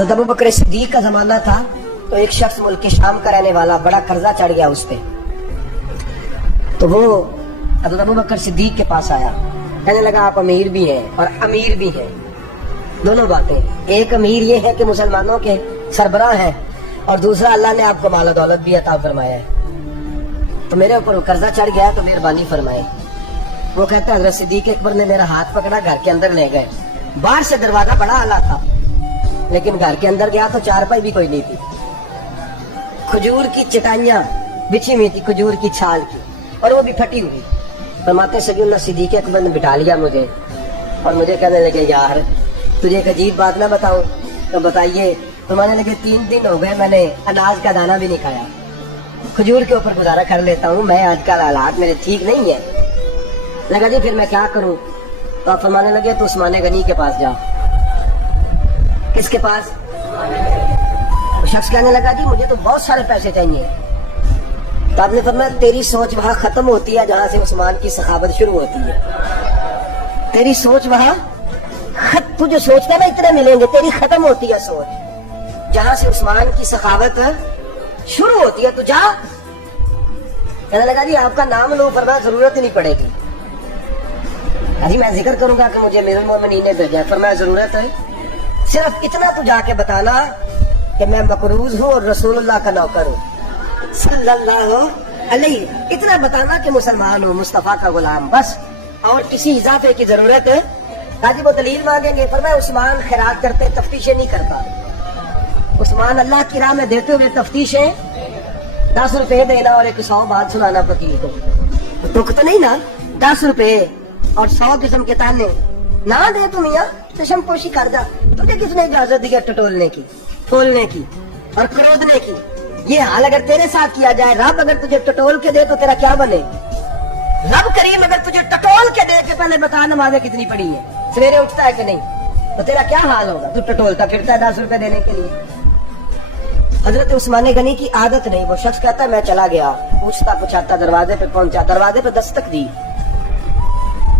हज़रत अबू बकर सिद्दीक का जमाना था तो एक शख्स मुल्क शाम का रहने वाला, बड़ा कर्जा चढ़ गया उस पे। तो वो हज़रत अबू बकर सिद्दीक के पास आया, कहने लगा आप अमीर भी हैं और अमीर भी हैं, दोनों बातें। एक अमीर ये है कि मुसलमानों के सरबराह हैं, और दूसरा अल्लाह ने आपको माल दौलत भी अता फरमाया है। तो मेरे ऊपर कर्जा चढ़ गया तो मेहरबानी फरमाए। वो कहता है हज़रत सिद्दीक अकबर ने मेरा हाथ पकड़ा, घर के अंदर ले गए। बाहर से दरवाजा बड़ा आला था, लेकिन घर के अंदर गया तो चारपाई भी कोई नहीं थी। खजूर की चटाइयां बिछी हुई थी, खजूर की छाल की, और वो भी फटी हुई। फरमाते सैयदना सिद्दीक अकबर ने बिठा लिया मुझे, और मुझे कहने लगे यार तुझे एक अजीब बात ना बताऊं? तो बताइए। फरमाने लगे 3 दिन हो गए मैंने अनाज का दाना भी नहीं खाया, खजूर के ऊपर गुजारा कर लेता हूँ मैं, आजकल हालात मेरे ठीक नहीं है। लगा जी फिर मैं क्या करूं? तो आप फरमाने लगे तो उस्मान गनी के पास जा। किसके पास? वो शख्स कहने लगा जी मुझे तो बहुत सारे पैसे चाहिए। तो आपने फरमाया तेरी सोच वहां खत्म होती है जहां से उस्मान की सखावत शुरू होती है। तेरी सोच वहां, तू जो सोचता है ना इतने मिलेंगे, तेरी खत्म होती है सोच जहां से उस्मान की सखावत शुरू होती है। तू जा। कहने लगा जी आपका नाम लो। फरमाया जरूरत ही नहीं पड़ेगी। अजी मैं जिक्र करूंगा कि मुझे अमीरुल मोमिनीन ने भेजा। फरमाया जरूरत है, सिर्फ इतना तू जाके बताना कि मैं मकरूज हूँ और रसूलुल्लाह का नौकर हूँ सल्लल्लाहु अलैहि। इतना बताना कि मुसलमान हूँ, मुस्तफा का गुलाम, बस। और किसी इजाफे की जरूरत है? हाजी वो दलील मांगेंगे। फरमाया उस्मान खैरात करते तफ्तीशें नहीं करता। उस्मान अल्लाह की राह में देते हुए तफ्तीशें 10 रुपए देना और 100 बात सुनाना फकीर को, दुख तो नहीं ना? 10 रुपए और 100 किस्म के ताने ना दे तुम मियां, चशम पोशी कर जा। तुझे किसने इजाजत दी है टटोलने की, खोलने की और खरोदने की? ये हाल अगर तेरे साथ किया जाए, रब अगर तुझे टटोल के दे तो तेरा क्या बने? रब करीम अगर तुझे टटोल के दे के पहले बता नमाज़ें कितनी पड़ी है, सवेरे उठता है कि नहीं, तो तेरा क्या हाल होगा? तू टटोलता फिरता है 10 रुपए देने के लिए। हजरत उस्मान गनी की आदत नहीं। वो शख्स कहता है मैं चला गया, पूछता पूछाता दरवाजे पे पहुंचा, दरवाजे पे दस्तक दी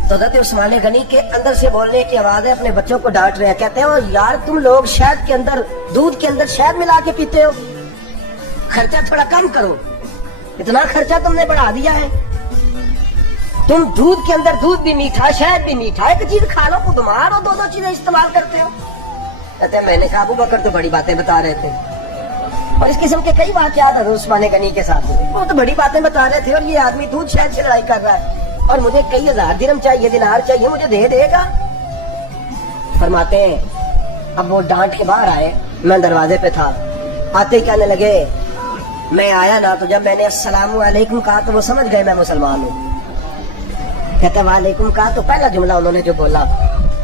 तो हजरत उस्मान गनी के अंदर से बोलने की आवाज है, अपने बच्चों को डांट रहे हैं। कहते हैं यार तुम लोग शहद के अंदर, दूध के अंदर शहद मिला के पीते हो, खर्चा थोड़ा कम करो, इतना खर्चा तुमने बढ़ा दिया है। तुम दूध के अंदर दूध भी मीठा, शहद भी मीठा, एक चीज खा लो खुद मार और 2 चीजें इस्तेमाल करते हो। कहते हैं मैंने कहा अबू बकर तो बड़ी बातें बता रहे थे, और इस किस्म के कई वाकयात हजरत उस्मान गनी के साथ हुए। वो तो बड़ी बातें बता रहे थे और ये आदमी दूध शहद से लड़ाई कर रहा है, और मुझे कई 1000 दिरहम चाहिए, दिनार चाहिए, मुझे दे देगा? फरमाते हैं अब वो डांट के बाहर आए, मैं दरवाजे पे था, आते ही कहने लगे मैं आया ना तो जब मैंने अस्सलामु अलैकुम कहा तो वो समझ गए मैं मुसलमान हूँ। कहते वालेकुम कहा तो पहला जुमला उन्होंने जो बोला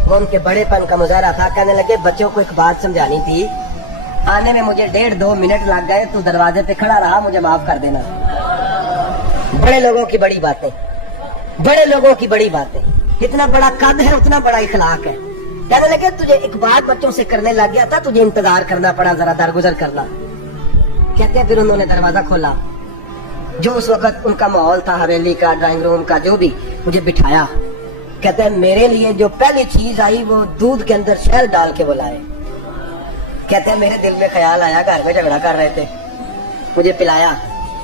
वो उनके बड़ेपन का मुजाहरा था। कहने लगे बच्चों को एक बात समझानी थी, आने में मुझे 1.5-2 मिनट लग गए, तू दरवाजे पे खड़ा रहा, मुझे माफ कर देना। बड़े लोगों की बड़ी बातें, बड़े लोगों की बड़ी बातें, जितना बड़ा कद है उतना बड़ा इखलाक है। कहने लगे तुझे एक बात बच्चों से करने लग गया था, तुझे इंतजार करना पड़ा, जरा दरगुजर करना। कहते हैं फिर उन्होंने दरवाजा खोला, जो उस वक्त उनका माहौल था हवेली का, ड्राइंग रूम का, जो भी, मुझे बिठाया। कहते हैं मेरे लिए जो पहली चीज आई वो दूध के अंदर शहद डाल के बुलाए। कहते हैं मेरे दिल में ख्याल आया घर में झगड़ा कर रहे थे, मुझे पिलाया।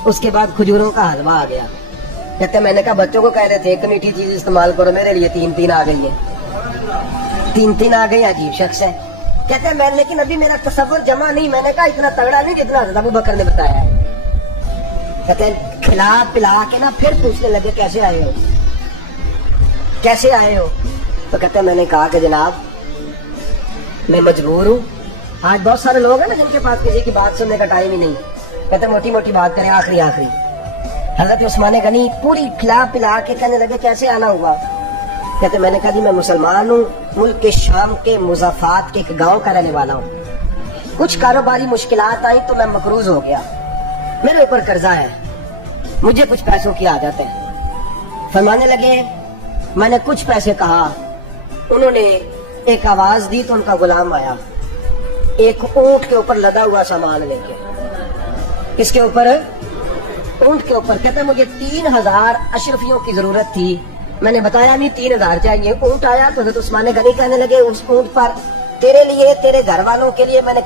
उसके बाद खजूरों का हलवा आ गया। कहते हैं मैंने कहा बच्चों को कह रहे थे एक मीठी चीज इस्तेमाल करो, मेरे लिए 3 आ गई है, 3 आ गई। अजीब शख्स है। कहते हैं मैं, लेकिन अभी मेरा तसव्वुर जमा नहीं। मैंने कहा इतना तगड़ा नहीं जितना हज़रत अबू बकर ने बताया। कहते हैं खिला पिला के ना फिर पूछने लगे कैसे आए हो, कैसे आए हो? तो कहते हैं मैंने कहा कि जनाब मैं मजबूर हूँ। आज बहुत सारे लोग हैं ना जिनके पास किसी की बात सुनने का टाइम ही नहीं। कहते मोटी मोटी बात करें, आखिरी आखिरी। हजरत उस्मान गनी पूरी खिला पिला के कहने लगे कैसे आना हुआ? कहते मैंने कहा जी मैं मुसलमान हूँ, मुल्क के शाम के मुज़ाफात के एक गांव का रहने वाला हूँ। कुछ कारोबारी मुश्किलात आई तो मैं मकरूज हो गया, मेरे ऊपर कर्जा है, मुझे कुछ पैसों की आदत है। फरमाने लगे मैंने कुछ पैसे कहा, उन्होंने एक आवाज दी तो उनका गुलाम आया, एक ऊंट के ऊपर लदा हुआ सामान लेके। इसके ऊपर? ऊंट के ऊपर। कहते मुझे 3000 अशरफियों की जरूरत थी, मैंने बताया नहीं 3000 चाहिए। ऊंट आया तो हज़रत उस्मान गनी कहने लगे उस ऊंट पर तेरे लिए, तेरे घर वालों के लिए मैंने